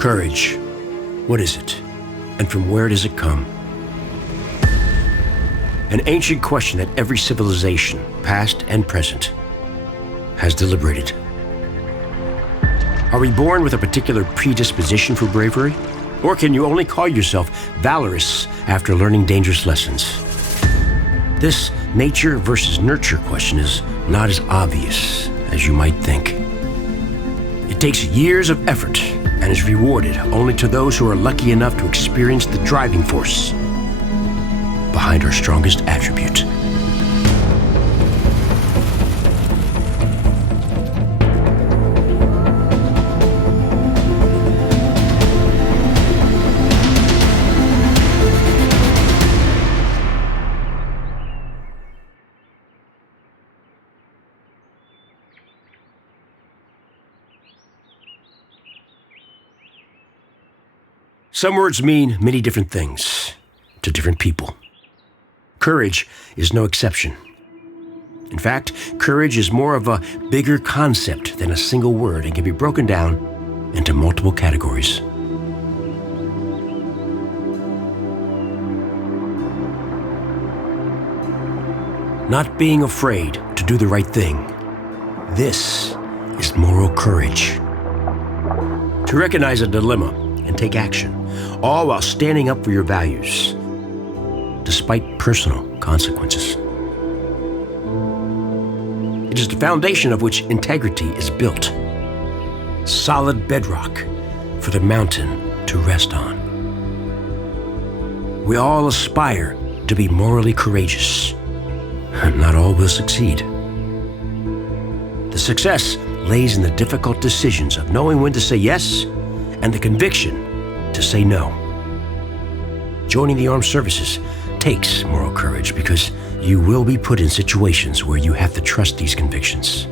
Courage. What is it? And from where does it come? An ancient question that every civilization, past and present, has deliberated. Are we born with a particular predisposition for bravery? Or can you only call yourself valorous after learning dangerous lessons? This nature versus nurture question is not as obvious as you might think. It takes years of effort and is rewarded only to those who are lucky enough to experience the driving force behind our strongest attribute. Some words mean many different things to different people. Courage is no exception. In fact, courage is more of a bigger concept than a single word and can be broken down into multiple categories. Not being afraid to do the right thing. This is moral courage. To recognize a dilemma and take action, all while standing up for your values, despite personal consequences. It is the foundation of which integrity is built. Solid bedrock for the mountain to rest on. We all aspire to be morally courageous. Not all will succeed. The success lays in the difficult decisions of knowing when to say yes and the conviction to say no. Joining the armed services takes moral courage because you will be put in situations where you have to trust these convictions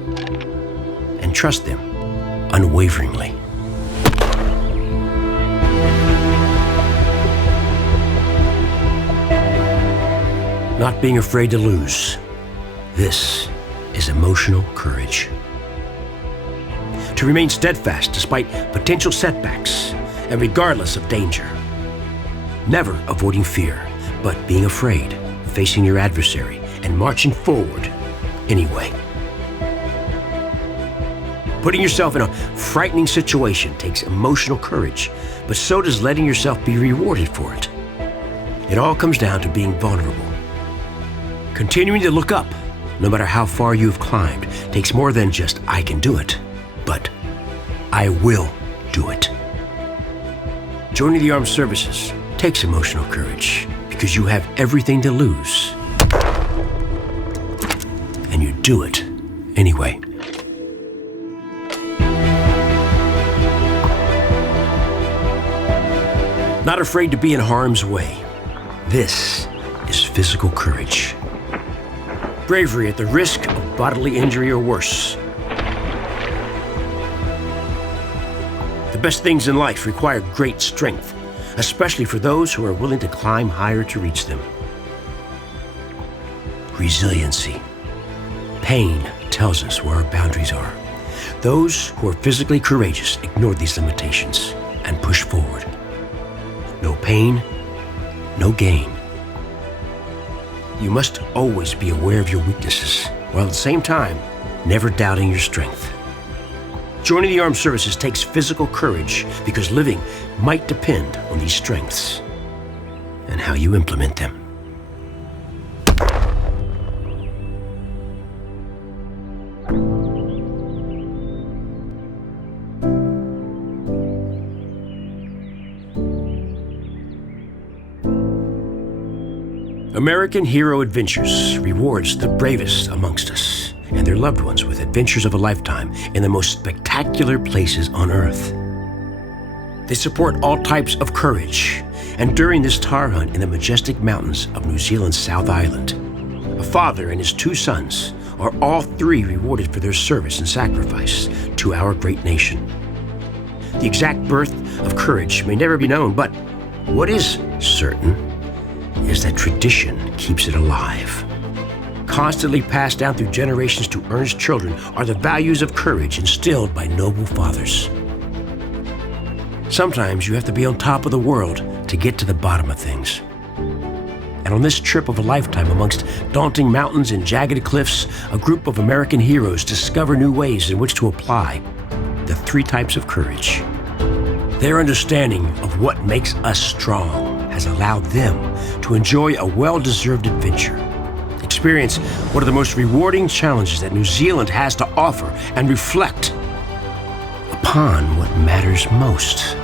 and trust them unwaveringly. Not being afraid to lose. This is emotional courage. To remain steadfast despite potential setbacks and regardless of danger. Never avoiding fear, but being afraid, facing your adversary, and marching forward anyway. Putting yourself in a frightening situation takes emotional courage, but so does letting yourself be rewarded for it. It all comes down to being vulnerable. Continuing to look up, no matter how far you have climbed, takes more than just "I can do it," but "I will do it." Joining the armed services takes emotional courage because you have everything to lose. And you do it anyway. Not afraid to be in harm's way. This is physical courage. Bravery at the risk of bodily injury or worse. The best things in life require great strength, especially for those who are willing to climb higher to reach them. Resiliency. Pain tells us where our boundaries are. Those who are physically courageous ignore these limitations and push forward. No pain, no gain. You must always be aware of your weaknesses, while at the same time, never doubting your strength. Joining the armed services takes physical courage because living might depend on these strengths and how you implement them. American Hero Adventures rewards the bravest amongst us and their loved ones with adventures of a lifetime in the most spectacular places on Earth. They support all types of courage, and during this tahr hunt in the majestic mountains of New Zealand's South Island, a father and his two sons are all three rewarded for their service and sacrifice to our great nation. The exact birth of courage may never be known, but what is certain is that tradition keeps it alive. Constantly passed down through generations to earnest children are the values of courage instilled by noble fathers. Sometimes you have to be on top of the world to get to the bottom of things. And on this trip of a lifetime amongst daunting mountains and jagged cliffs, a group of American heroes discover new ways in which to apply the 3 types of courage. Their understanding of what makes us strong has allowed them to enjoy a well-deserved adventure, experience one of the most rewarding challenges that New Zealand has to offer, and reflect upon what matters most.